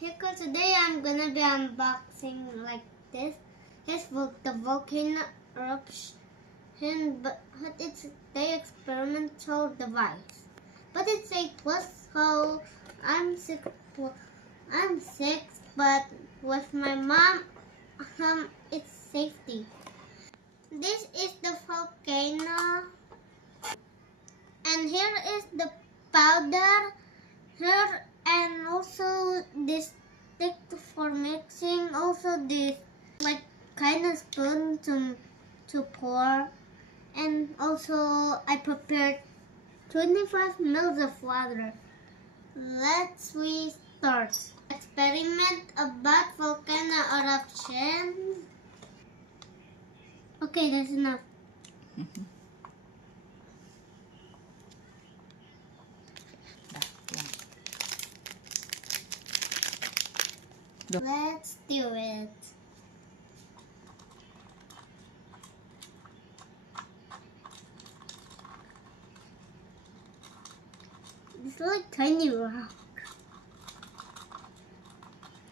Hiko, today I'm gonna be unboxing like this. Here's the Volcano Eruption, but it's the experimental device. But it's a plus, so I'm sick. I'm sick, but with my mom, it's safety. This is the volcano, and here is the powder. Here and also this stick for mixing. Also this like kind of spoon to pour, and also I prepared 25 ml of water. Let's restart. Experiment about volcano eruption. Okay, that's enough. Let's do it. It's like tiny rock.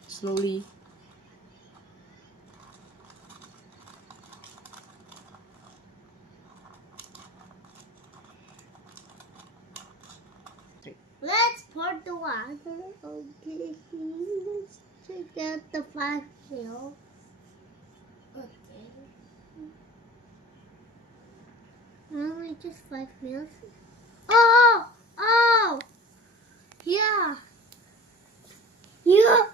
Slowly. Let's pour the water. Okay, let's check out the 5 ml. Okay. Only just 5 ml. Oh! Oh! Yeah! Yeah!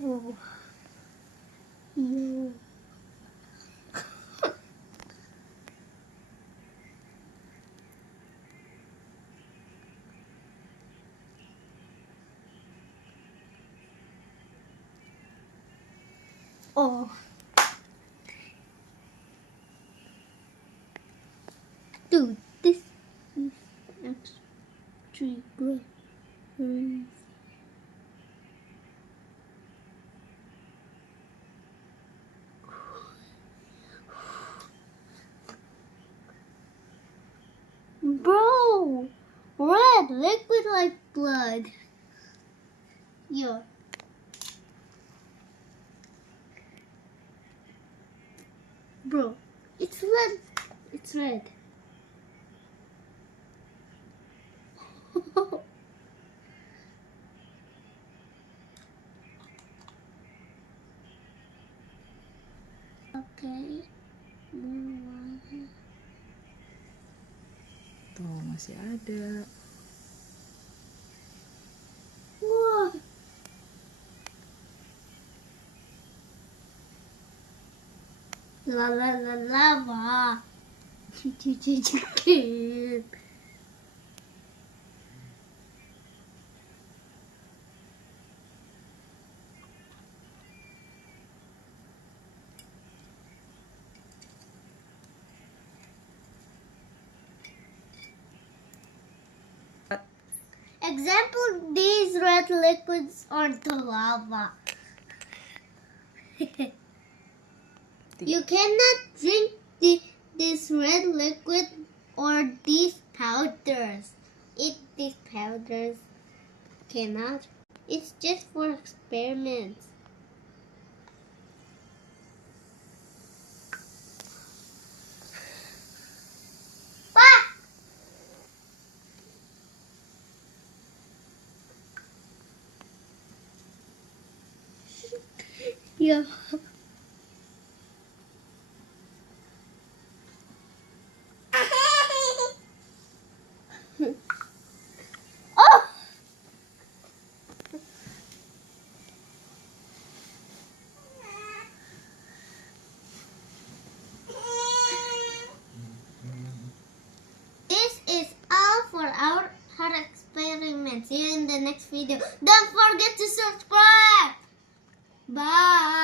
Oh. Yeah. Oh. Dude, this is actually great. Bro! Red, liquid like blood. Yeah. Bro, it's red. It's red. Okay. Tuh, masih ada. Wah. Lava. Chicken. Example, these red liquids are the lava. You cannot drink this red liquid or these powders. Eat these powders. Cannot. It's just for experiments. Yeah. Oh! This is all for our experiment. See you in the next video. Don't forget to subscribe. Bye.